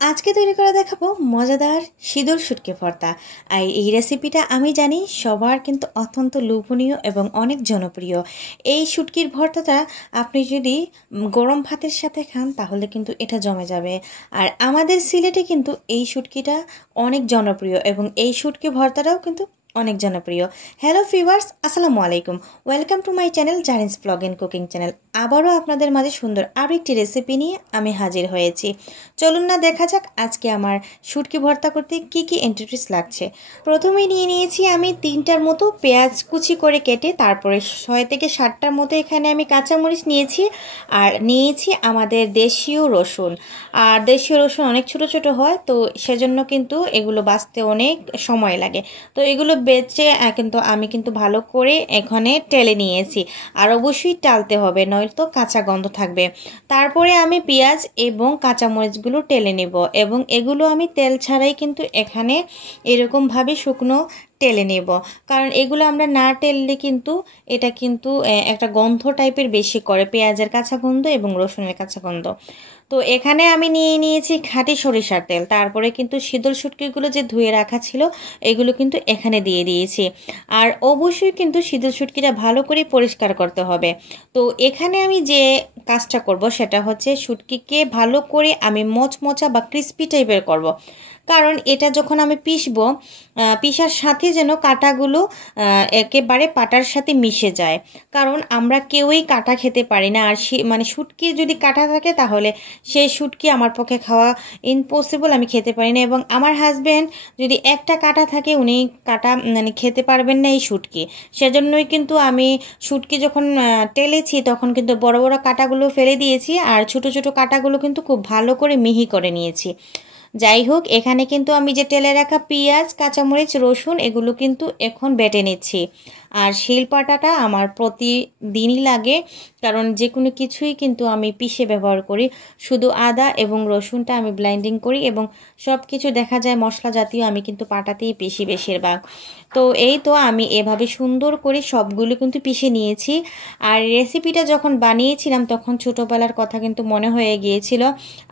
আজকে তৈরি করে দেখাবো মজাদার সিঁদুর শুটকি ভর্তা। আর এই রেসিপিটা আমি জানি সবার কিন্তু অত্যন্ত লোভনীয় এবং অনেক জনপ্রিয়। এই শুটকির ভর্তাটা আপনি যদি গরম ভাতের সাথে খান তাহলে কিন্তু এটা জমে যাবে। আর আমাদের সিলেটে কিন্তু এই শুটকিটা অনেক জনপ্রিয় এবং এই শুটকি ভর্তাটাও কিন্তু অনেক জনপ্রিয়। হ্যালো ভিউয়ার্স, আসসালামু আলাইকুম। Welcome to my channel Zarin's blog and cooking channel. আবারও আপনাদের মাঝে সুন্দর আরও একটি রেসিপি নিয়ে আমি হাজির হয়েছি। চলুন না দেখা যাক আজকে আমার শুটকি ভর্তা করতে কি কি ইনগ্রিডিয়েন্টস লাগছে। প্রথমেই নিয়ে নিয়েছি আমি 3টার মতো পেঁয়াজ কুচি করে কেটে, তারপরে 6 থেকে 7টার মতো এখানে আমি কাঁচামরিচ নিয়েছি, আর নিয়েছি আমাদের দেশীয় রসুন। আর দেশীয় রসুন অনেক ছোট ছোট হয়, তো সেজন্য কিন্তু এগুলো বাছতে অনেক সময় লাগে। তো এগুলো বেচে কিন্তু আমি কিন্তু ভালো করে এখানে টেলে নিয়েছি। আর অবশ্যই টালতে হবে, নয়তো কাঁচা গন্ধ থাকবে। তারপরে আমি পেঁয়াজ এবং কাঁচামরিচগুলো টেলে নেব এবং এগুলো আমি তেল ছাড়াই কিন্তু এখানে এরকমভাবে শুকনো টেলে নেব। কারণ এগুলো আমরা না টেললে কিন্তু এটা কিন্তু একটা গন্ধ টাইপের বেশি করে, পেঁয়াজের কাঁচা গন্ধ এবং রসুনের কাঁচা গন্ধ। তো এখানে আমি নিয়ে নিয়েছি খাঁটি সরিষার তেল। তারপরে কিন্তু শীতল শুটকিগুলো যে ধুয়ে রাখা ছিল এগুলো কিন্তু এখানে দিয়ে দিয়েছি। আর অবশ্যই কিন্তু শীতল শুটকিটা ভালো করে পরিষ্কার করতে হবে। তো এখানে আমি যে কাজটা করব সেটা হচ্ছে শুটকিকে ভালো করে আমি মচমচা বা ক্রিস্পি টাইপের করব। কারণ এটা যখন আমি পিষবো, পিষার সাথে যেন কাঁটাগুলো একেবারে পাটার সাথে মিশে যায়। কারণ আমরা কেউই কাঁটা খেতে পারি না। আর মানে শুটকি যদি কাঁটা থাকে তাহলে সেই শুটকি আমার পক্ষে খাওয়া ইম্পসিবল, আমি খেতে পারি না। এবং আমার হাজব্যান্ড যদি একটা কাঁটা থাকে উনি কাঁটা মানে খেতে পারবেন না এই শুটকি। সেজন্যই কিন্তু আমি শুটকি যখন টেলেছি তখন কিন্তু বড় বড় কাঁটাগুলো ফেলে দিয়েছি, আর ছোট ছোট কাঁটাগুলো কিন্তু খুব ভালো করে মিহি করে নিয়েছি। যাই হোক, এখানে কিন্তু আমি যে তেলে রাখা পেঁয়াজ, কাঁচামরিচ, রসুন এগুলো কিন্তু এখন বেটে নিচ্ছি। আর শিলপাটাটা আমার প্রতিদিনই লাগে, কারণ যে কোনো কিছুই কিন্তু আমি পিষে ব্যবহার করি। শুধু আদা এবং রসুনটা আমি ব্লেন্ডিং করি এবং সব কিছু দেখা যায় মশলা জাতীয় আমি কিন্তু পাটাতেই পিষি বেশিরভাগ। তো এই তো আমি এভাবে সুন্দর করে সবগুলো কিন্তু পিষে নিয়েছি। আর রেসিপিটা যখন বানিয়েছিলাম তখন ছোটোবেলার কথা কিন্তু মনে হয়ে গিয়েছিল।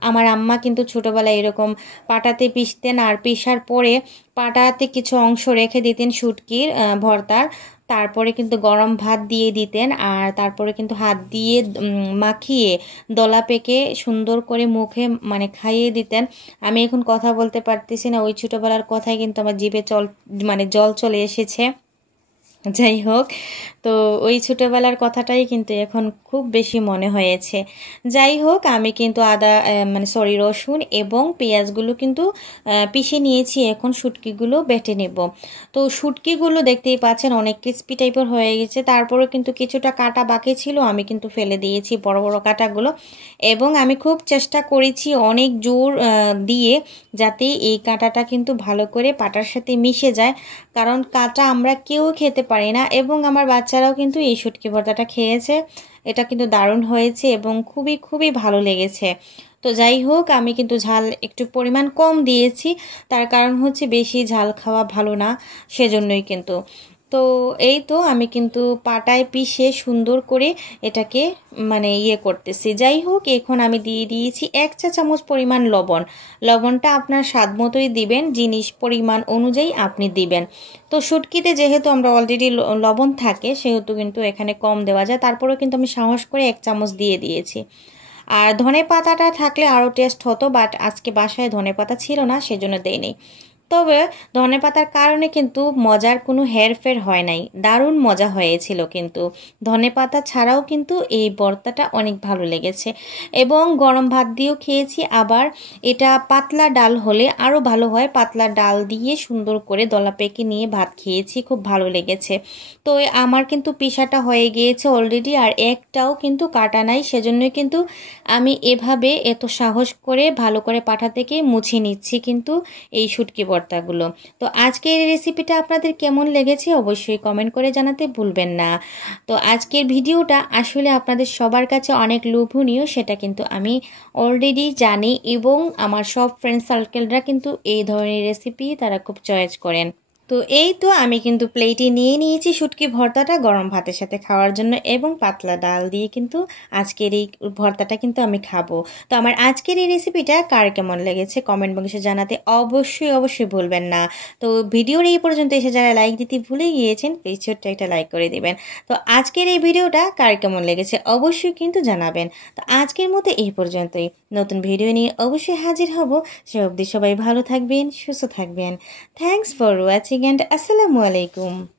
আমার আম্মা কিন্তু ছোটোবেলায় এরকম পাটাতে পিষতেন, আর পিষার পরে পাটাতে কিছু অংশ রেখে দিতেন শুটকির ভর্তার। তারপরে কিন্তু গরম ভাত দিয়ে দিতেন, আর তারপরে কিন্তু হাত দিয়ে মাখিয়ে দলা পেকে সুন্দর করে মুখে মানে খাইয়ে দিতেন। আমি এখন কথা বলতে পারতেছি না, ওই ছোটোবেলার কথাই কিন্তু আমার জিভে মানে জল চলে এসেছে। যাই হোক, তো ওই ছোটোবেলার কথাটাই কিন্তু এখন খুব বেশি মনে হয়েছে। যাই হোক, আমি কিন্তু রসুন এবং পেঁয়াজগুলো কিন্তু পিষে নিয়েছি। এখন শুটকিগুলো বেটে নেব। তো শুটকিগুলো দেখতেই পাচ্ছেন অনেক ক্রিস্পি টাইপের হয়ে গেছে। তারপরে কিন্তু কিছুটা কাটা বাকি ছিল, আমি কিন্তু ফেলে দিয়েছি বড় বড় কাটাগুলো। এবং আমি খুব চেষ্টা করেছি অনেক জোর দিয়ে, যাতে এই কাঁটাটা কিন্তু ভালো করে পাটার সাথে মিশে যায়। কারণ কাঁটা আমরা কেউ খেতে পারি না, এবং আমার বাচ্চারাও কিন্তু এই শুটকি ভর্তাটা খেয়েছে। এটা কিন্তু দারুণ হয়েছে এবং খুবই খুবই ভালো লেগেছে। তো যাই হোক, আমি কিন্তু ঝাল একটু পরিমাণ কম দিয়েছি, তার কারণ হচ্ছে বেশি ঝাল খাওয়া ভালো না, সেজন্যই কিন্তু। তো এই তো আমি কিন্তু পাটায় পিষে সুন্দর করে এটাকে মানে করতেছি। যাই হোক, এখন আমি দিয়ে দিয়েছি 1 চা চামচ পরিমাণ লবণ। লবণটা আপনার স্বাদ মতোই দিবেন, জিনিস পরিমাণ অনুযায়ী আপনি দিবেন। তো শুটকিতে যেহেতু আমরা অলরেডি লবণ থাকে, সেহেতু কিন্তু এখানে কম দেওয়া যায়। তারপরেও কিন্তু আমি সাহস করে 1 চামচ দিয়ে দিয়েছি। আর ধনে পাতাটা থাকলে আরও টেস্ট হতো, বাট আজকে বাসায় ধনে পাতা ছিল না, সেজন্য দেইনি। তবে ধনে পাতার কারণে কিন্তু মজার কোনো হেরফের হয় নাই, দারুণ মজা হয়েছিল কিন্তু। ধনে পাতা ছাড়াও কিন্তু এই ভর্তাটা অনেক ভালো লেগেছে এবং গরম ভাত দিয়েও খেয়েছি। আবার এটা পাতলা ডাল হলে আরও ভালো হয়, পাতলা ডাল দিয়ে সুন্দর করে দলা পেকে নিয়ে ভাত খেয়েছি, খুব ভালো লেগেছে। তো আমার কিন্তু পিসাটা হয়ে গিয়েছে অলরেডি, আর একটাও কিন্তু কাটা নাই। সেজন্যই কিন্তু আমি এভাবে এত সাহস করে ভালো করে পাটা থেকে মুছে নিচ্ছি কিন্তু এই শুটকি ভর্তাগুলো। তো আজকের রেসিপিটা আপনাদের কেমন লেগেছে অবশ্যই কমেন্ট করে জানাতে ভুলবেন না। তো আজকের ভিডিওটা আসলে আপনাদের সবার কাছে অনেক লোভনীয়, সেটা কিন্তু আমি অলরেডি জানি, এবং আমার সব ফ্রেন্ড সার্কেলরা কিন্তু এই ধরনের রেসিপি তারা খুব চয়েস করেন। তো এই তো আমি কিন্তু প্লেটে নিয়ে নিয়েছি শুটকি ভর্তাটা গরম ভাতের সাথে খাওয়ার জন্য এবং পাতলা ডাল দিয়ে কিন্তু আজকের এই ভর্তাটা কিন্তু আমি খাবো। তো আমার আজকের এই রেসিপিটা কার কেমন লেগেছে কমেন্ট বক্সে জানাতে অবশ্যই ভুলবেন না। তো ভিডিওর এই পর্যন্ত এসে যারা লাইক দিতে ভুলে গিয়েছেন প্লিজ ছোট্ট একটা লাইক করে দিবেন। তো আজকের এই ভিডিওটা কার কেমন লেগেছে অবশ্যই কিন্তু জানাবেন। তো আজকের মতো এই পর্যন্তই, নতুন ভিডিও নিয়ে অবশ্যই হাজির হব। সে অবধি সবাই ভালো থাকবেন, সুস্থ থাকবেন। থ্যাংকস ফর ওয়াচিং অ্যান্ড আসসালামু আলাইকুম।